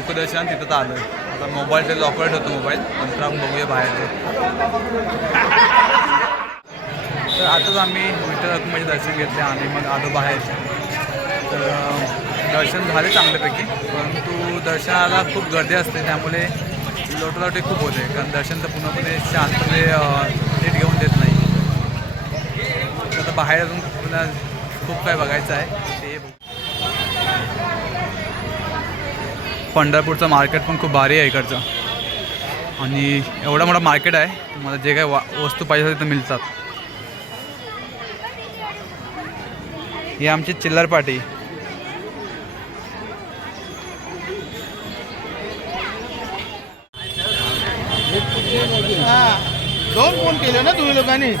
मुखदर्शन तिथं तर आलो आहे. आता मोबाईलचं ऑपरेट होतो मोबाईल, नंतर आपण बघूया बाहेरचं. तर आताच आम्ही विठ्ठल रखुमाईचे दर्शन घेतले आणि मग आलो बाहेर. तर दर्शन झाले चांगल्यापैकी, परंतु दर्शनाला खूप गर्दी असते, त्यामुळे लोटालोटी खूप होते, कारण दर्शन तर पूर्णपणे शांतपणे नीट घेऊन देत नाही. आता बाहेर अजून पुन्हा खूप काय बघायचं आहे ते बघू. पंढरपूरचं मार्केट पण खूप भारी आहे इकडचं, आणि एवढा मोठा मार्केट आहे, तुम्हाला जे काही वस्तू पाहिजे तिथं मिळतात. ही आमची चिल्लर पाटी. दोन फोन केले ना तुम्ही लोकांनी?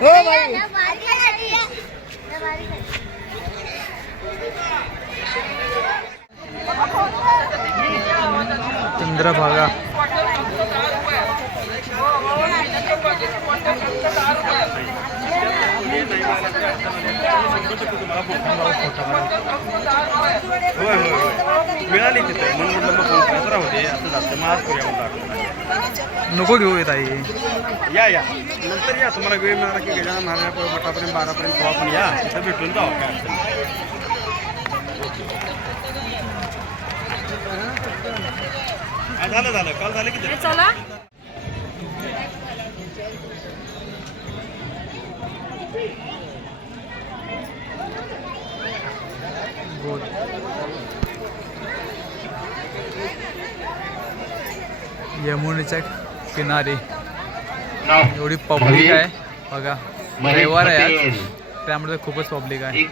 हो भाई चंद्रभागा. मिळाली तिथे म्हणून होते असं जातं मग आज करूया. नको घेऊ येत आहे. या नंतर या, तुम्हाला वेळ मिळाला की गजानन महाराज मठापर्यंत 12पर्यंत केव्हा पण या, तिथं भेटून जाऊ. काय झालं काल झालं की चला. यमुनेच्या किनारी एवढी पब्लिक आहे बघा. रविवार आहे आज, त्यामुळे खूपच पब्लिक आहे.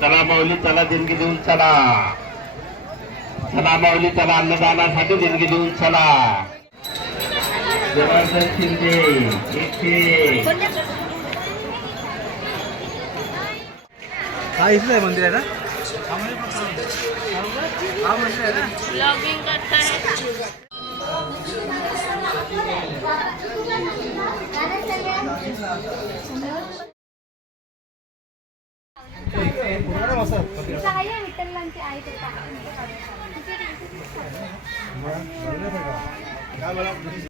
चला माऊली चला, देणगी देऊन चला. चला माऊली चला, अन्नदानासाठी देणगी देऊन चला. जनार्दन शिंदे हा इथलं आहे मंदिर आहे ना? हा मंदिर आहे ना? ब्लॉगिंग करता है.